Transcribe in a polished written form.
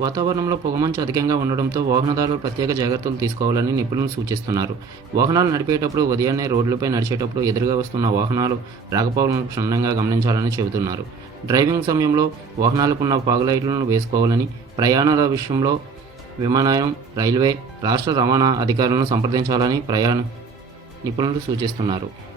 వాతావరణంలో పొగమంచు అధికంగా ఉండడంతో వాహనదారులు ప్రత్యేక జాగ్రత్తలు తీసుకోవాలని నిపుణులు సూచిస్తున్నారు. వాహనాలు నడిపేటప్పుడు, ఉదయాన్నే రోడ్లపై నడిచేటప్పుడు ఎదురుగా వస్తున్న వాహనాలు రాకపోకలను క్షుణ్ణంగా గమనించాలని చెబుతున్నారు. డ్రైవింగ్ సమయంలో వాహనాలకున్న ఫాగ్ లైట్లను వేసుకోవాలని, ప్రయాణాల విషయంలో విమానయానం, రైల్వే, రాష్ట్ర రవాణా అధికారులను సంప్రదించాలని నిపుణులు సూచిస్తున్నారు.